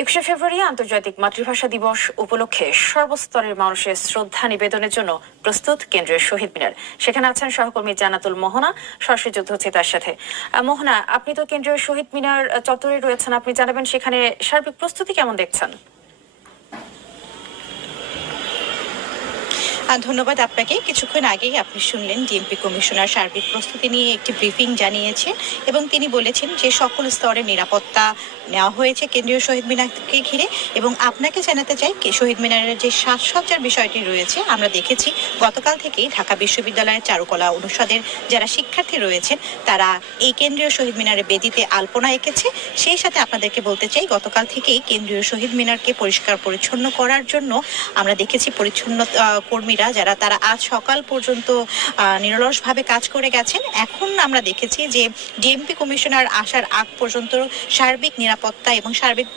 21শে ফেব্রুয়ারি আন্তর্জাতিক মাতৃভাষা দিবস উপলক্ষে সর্বস্তরের মানুষের শ্রদ্ধা নিবেদনের জন্য প্রস্তুত কেন্দ্রীয় শহীদ মিনার। সেখানে আছেন সহকর্মী জান্নাতুল মোহনা, সরাসরি যুদ্ধ হচ্ছে তার সাথে। মোহনা, আপনি তো কেন্দ্রীয় শহীদ মিনার চত্বরে রয়েছেন, আপনি জানাবেন সেখানে সার্বিক প্রস্তুতি কেমন দেখছেন? ধন্যবাদ আপনাকে। কিছুক্ষণ আগেই আপনি শুনলেন ডিএমপি কমিশনার সার্বিক প্রস্তুতি নিয়ে একটি ব্রিফিং জানিয়েছেন এবং তিনি বলেছেন যে সকল স্তরের নিরাপত্তা নেওয়া হয়েছে কেন্দ্রীয় শহীদ মিনারকে ঘিরে। এবং আপনাকে জানাতে চাই শহীদ মিনারের যে সাজসজ্জার বিষয়টি রয়েছে, আমরা দেখেছি গতকাল থেকেই ঢাকা বিশ্ববিদ্যালয়ের চারুকলা অনুষদের যারা শিক্ষার্থী রয়েছেন তারা এই কেন্দ্রীয় শহীদ মিনারের বেদিতে আলপনা এঁকেছে। সেই সাথে আপনাদেরকে বলতে চাই গতকাল থেকেই কেন্দ্রীয় শহীদ মিনারকে পরিষ্কার পরিচ্ছন্ন করার জন্য আমরা দেখেছি পরিচ্ছন্ন কর্মীরা যারা তারা আজ সকাল পর্যন্ত নিরলসভাবে কাজ করে গেছেন। এখন আমরা দেখেছি যে ডিএমপি কমিশনার আসার আগ পর্যন্ত সার্বিক নিরাপত্তা এবং সার্বিক